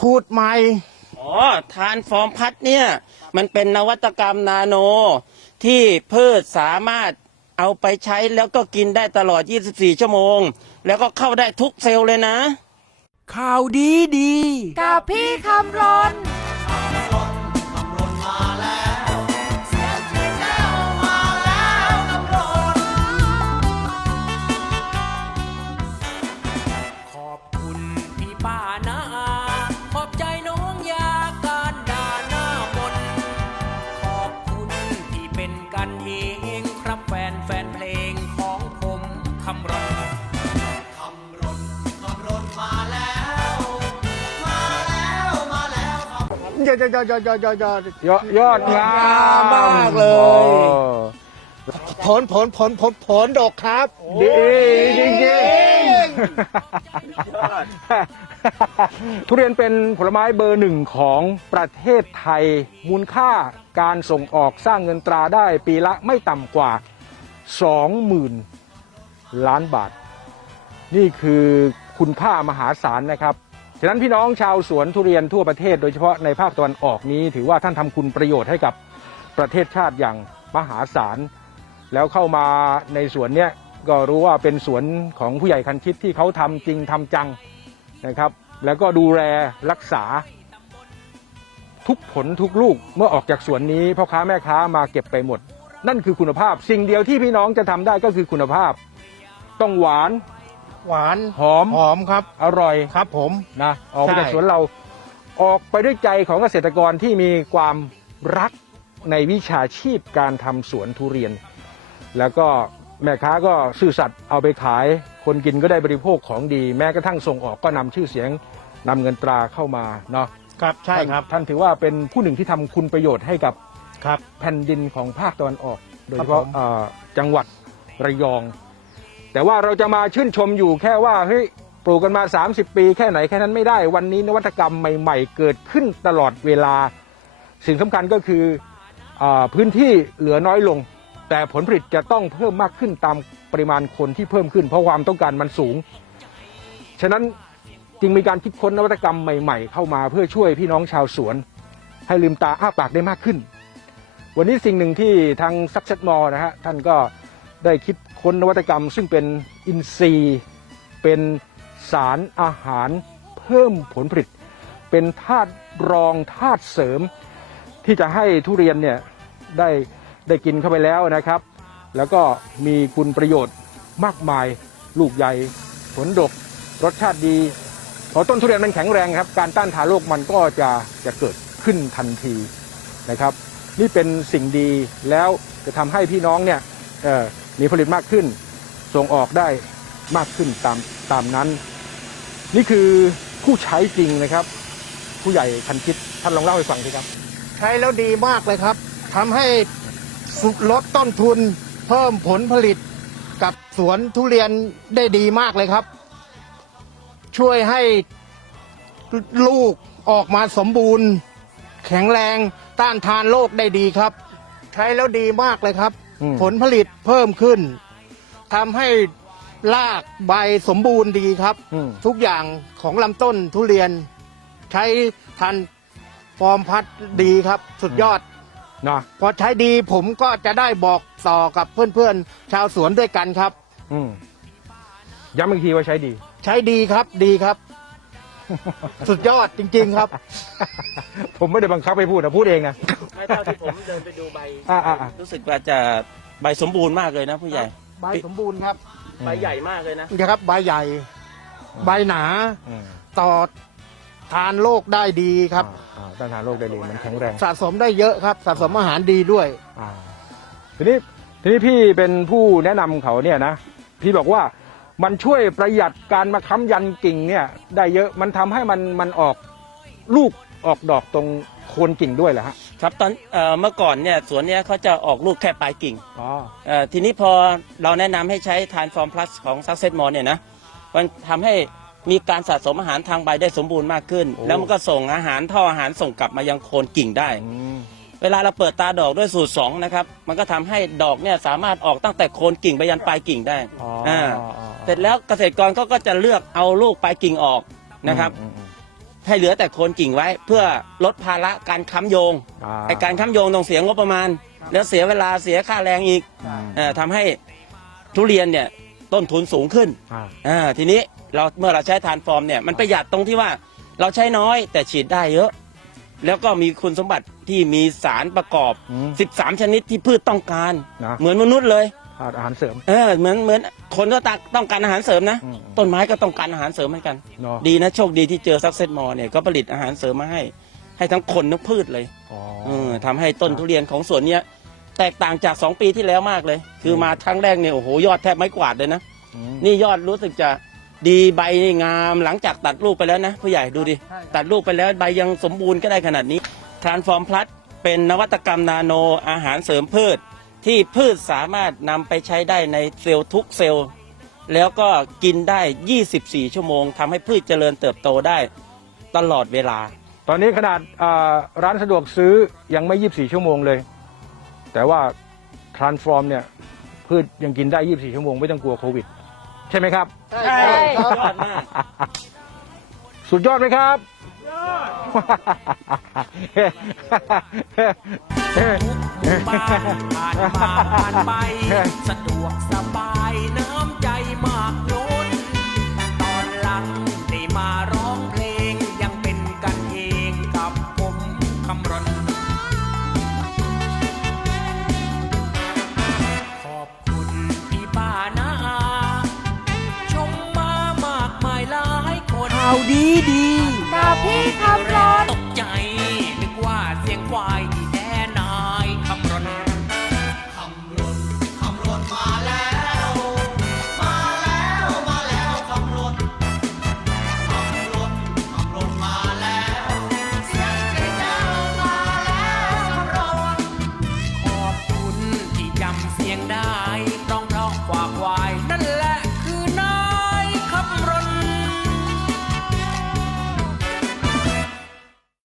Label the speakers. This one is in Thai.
Speaker 1: พูดใหม่
Speaker 2: อ๋อ ทานฟอร์มพัดเนี่ย มันเป็นนวัตกรรมนาโน ที่พืชสามารถเอาไปใช้แล้วก็กินได้ตลอด 24 ชั่วโมง แล้วก็เข้าได้ทุกเซลล์เลยนะ
Speaker 3: ข่าวดีดี
Speaker 4: กับพี่คำรน
Speaker 3: ขอบคุณพี่ป้านาอา ยอ
Speaker 1: ดยอดยอดยอดยอดยอด
Speaker 5: ยอดยอดงาม
Speaker 1: มากเลย
Speaker 5: โอ้
Speaker 1: ผลผลผลผลผลดกครับ
Speaker 5: ดีจริงจริงทุเรียนเป็นผลไม้เบอร์หนึ่งของประเทศไทย มูลค่าการส่งออกสร้างเงินตราได้ปีละไม่ต่ำกว่า 20,000 ล้านบาท นี่คือคุณค่ามหาศาลนะครับ ฉะนั้นพี่น้องชาวสวนทุเรียนทั่วประเทศโดยเฉพาะในภาคตะวันออกนี้ ถือว่าท่านทำคุณประโยชน์ให้กับประเทศชาติอย่างมหาศาล แล้วเข้ามาในสวนเนี้ยก็รู้ว่าเป็นสวนของผู้ใหญ่คันชิดที่เขาทำจริงทำจังนะครับ แล้วก็ดูแลรักษา ทุกผลทุกลูกเมื่อออกจากสวนนี้พ่อค้าแม่ค้ามาเก็บไปหมด นั่นคือคุณภาพ สิ่งเดียวที่พี่น้องจะทำได้ก็คือคุณภาพ ต้องหวาน
Speaker 1: หวาน
Speaker 5: หอม
Speaker 1: หอมครับ
Speaker 5: อร่อย
Speaker 1: ครับผม
Speaker 5: นะออกมา
Speaker 1: ใช่
Speaker 5: จากสวนเราออกไปด้วยใจของเกษตรกรที่มีความรักในวิชาชีพการทำสวนทุเรียน แล้วก็แม่ค้าก็ซื่อสัตย์เอาไปขาย คนกินก็ได้บริโภคของดี แม้กระทั่งส่งออกก็นำชื่อเสียงนำเงินตราเข้ามาเนาะ
Speaker 1: ครับใช่ครับ
Speaker 5: ท่านท่านถือว่าเป็นผู้หนึ่งที่ทำคุณประโยชน์ให้กับ
Speaker 1: ครับ
Speaker 5: แผ่นดินของภาคตะวันออก โดย
Speaker 1: ครั
Speaker 5: เฉ
Speaker 1: บ
Speaker 5: พาะ
Speaker 1: ผม
Speaker 5: เอ่อจังหวัดระยอง แต่ว่าเราจะมาชื่นชมอยู่แค่ว่าเฮ้ยปลูกกันมา 30 ปีแค่ไหนแค่นั้นไม่ได้ วันนี้นวัตกรรมใหม่ ๆ เกิดขึ้นตลอดเวลา สิ่งสำคัญก็คืออพื้นที่เหลือน้อยลง แต่ผลผลิตจะต้องเพิ่มมากขึ้นตามปริมาณคนที่เพิ่มขึ้น เพราะความต้องการมันสูง ฉะนั้นจึงมีการคิดค้นนวัตกรรมใหม่ ๆ เข้ามาเพื่อช่วยพี่น้องชาวสวน ให้ลืมตาอ้าปากได้มากขึ้น วันนี้สิ่งหนึ่งที่ทางซักเซตมอนะฮะท่านก็ได้คิด ค้นนวัตกรรม ซึ่งเป็นอินทรีย์ เป็นสารอาหารเพิ่มผลผลิต เป็นธาตุรองธาตุเสริม ที่จะให้ทุเรียนเนี่ยได้ได้กินเข้าไปแล้วนะครับ แล้วก็มีคุณประโยชน์มากมายลูกใหญ่ผลดก รสชาติดีพอต้นทุเรียนมันแข็งแรงครับ การต้านทานโรคมันก็จะจะเกิดขึ้นทันทีนะครับ นี่เป็นสิ่งดีแล้วจะทำให้พี่น้องเนี่ยเอ่อ มีผลิตมากขึ้น ส่งออกได้มากขึ้นตามตามนั้น นี่คือผู้ใช้จริงนะครับ ผู้ใหญ่คันคิดท่านลองเล่าให้ฟังสิครับ
Speaker 1: ใช้แล้วดีมากเลยครับทำให้ลดต้นทุนเพิ่มผลผลิตกับสวนทุเรียนได้ดีมากเลยครับ ช่วยให้ลูกออกมาสมบูรณ์ แข็งแรงต้านทานโรคได้ดีครับ ใช้แล้วดีมากเลยครับ
Speaker 5: อืม
Speaker 1: ผลผลิตเพิ่มขึ้นทำให้รากใบสมบูรณ์ดีครับ
Speaker 5: อืม
Speaker 1: ทุกอย่างของลำต้นทุเรียน ใช้ทันฟอร์มพัดดีครับ สุดยอด
Speaker 5: นะ
Speaker 1: พอใช้ดีผมก็จะได้บอกต่อกับเพื่อนๆ ชาวสวนด้วยกันครับ
Speaker 5: อืมย้ำอีกทีว่าใช้ดี
Speaker 1: ใช้ดีครับดีครับ สุดยอดจริง ๆ ครับ
Speaker 5: ผมไม่ได้บังคับให้พูดนะพูดเองนะ
Speaker 2: ไม่เท่าที่ผมเดินไปดูใบ
Speaker 5: อ่าอ่าอ่า
Speaker 2: รู้สึกว่าจะใบสมบูรณ์มากเลยนะผู้ใหญ่
Speaker 1: ใบสมบูรณ์ครับ
Speaker 2: ใบใหญ่มากเลยนะ
Speaker 1: นี่ครับ ใบใหญ่ ใบหนา
Speaker 5: อืม
Speaker 1: ต่อทานโรคได้ดีครับ
Speaker 5: อ่าอ่าต้านทานโรคได้ดีมันแข็งแรง
Speaker 1: สะสมได้เยอะครับ สะสมอาหารดีด้วย
Speaker 5: อ่าทีนี้ทีนี้พี่เป็นผู้แนะนำเขาเนี่ยนะ พี่บอกว่า มันช่วยประหยัดการมาค้ำยันกิ่งเนี่ยได้เยอะมันทำให้มันมันออกลูกออกดอกตรงโคนกิ่งด้วยเหรอฮะ
Speaker 2: ครับตอนเอ่อเมื่อก่อนเนี่ยสวนเนี้ยเขาจะออกลูกแค่ปลายกิ่ง
Speaker 5: อ๋อ
Speaker 2: เอ่อทีนี้พอเราแนะนำให้ใช้ทานฟอร์มพลัสของซักเซ m มอเนี่ยนะมันทำให้มีการสะสมอาหารทางใบได้สมบูรณ์มากขึ้น แล้วมันก็ส่งอาหารท่ออาหารส่งกลับมายังโคนกิ่งได้
Speaker 5: อืม
Speaker 2: เวลาเราเปิดตาดอกด้วยสูตร2นะครับมันก็ทำให้ดอกเนี่ยสามารถออกตั้งแต่โคนกิ่งไปยันปลายกิ่งได้
Speaker 5: อ๋ออ่า
Speaker 2: เสร็จแล้วเกษตรกรเขาก็จะเลือกเอาลูกปลายกิ่งออกนะครับ
Speaker 5: อืมอืม
Speaker 2: ให้เหลือแต่โคนกิ่งไว้เพื่อลดภาระการค้ำโยง
Speaker 5: อ่า
Speaker 2: ไอการค้ำโยงต้องเสียงบประมาณ แล้วเสียเวลาเสียค่าแรงอีก
Speaker 5: อืม
Speaker 2: เอ่อทำให้ทุเรียนเนี่ยต้นทุนสูงขึ้น
Speaker 5: อ่า
Speaker 2: อ่าทีนี้เราเมื่อเราใช้ทานฟอร์มเนี่ยมันประหยัดตรงที่ว่าเราใช้น้อยแต่ฉีดได้เยอะ แล้วก็มีคุณสมบัติที่มีสารประกอบ
Speaker 5: อืม
Speaker 2: 13 ชนิดที่พืชต้องการ
Speaker 5: นะ
Speaker 2: เหมือนมนุษย์เลย
Speaker 5: อาหารเสริม
Speaker 2: เออเหมือนเหมือนคนก็ตักต้องการอาหารเสริมนะ
Speaker 5: อืม
Speaker 2: ต้นไม้ก็ต้องการอาหารเสริมเหมือนกัน
Speaker 5: เนาะ
Speaker 2: ดีนะโชคดีที่เจอซักเซตมอเนี่ยก็ผลิตอาหารเสริมมาให้ ให้ทั้งคนทั้งพืชเลย
Speaker 5: อ๋อ
Speaker 2: เออทำให้ต้นทุเรียนของสวนเนี้ยแตกต่างจาก 2 ปีที่แล้วมากเลย คือมาครั้งแรกเนี่ยโอ้โหยอดแทบไม่กวาดเลยนะ
Speaker 5: ม
Speaker 2: นี่ยอดรู้สึกจะดีใบนี่งามหลังจากตัดลูกไปแล้วนะผู้ใหญ่ดูดิ ตัดลูกไปแล้วใบยังสมบูรณ์ก็ได้ขนาดนี้ Transform Plus เป็นนวัตกรรมนาโนอาหารเสริมพืช ที่พืชสามารถนำไปใช้ได้ในเซลล์ทุกเซลล์ แล้วก็กินได้ 24 ชั่วโมงทำให้พืชเจริญเติบโตได้ตลอดเวลา
Speaker 5: ตอนนี้ขนาดอ่าร้านสะดวกซื้อยังไม่ 24 ชั่วโมงเลย แต่ว่า transform เนี่ยพืชยังกินได้ 24 ชั่วโมงไม่ต้องกลัวโควิด ใช่ไหมครับ
Speaker 1: ใช่ ครับ
Speaker 2: ยอดมาก
Speaker 5: สุดยอดไหมครับ
Speaker 3: หมู่บ้านผ่านมาผ่านไป สะดวกสบายน้ำใจมากล้น ตอนหลังได้มาร้องเพลงยังเป็นกันเองกับผมคำรณขอบคุณพี่ป้านาอาชมมามากมายหลายคน
Speaker 4: ข่าวดีดีกับพี่คำร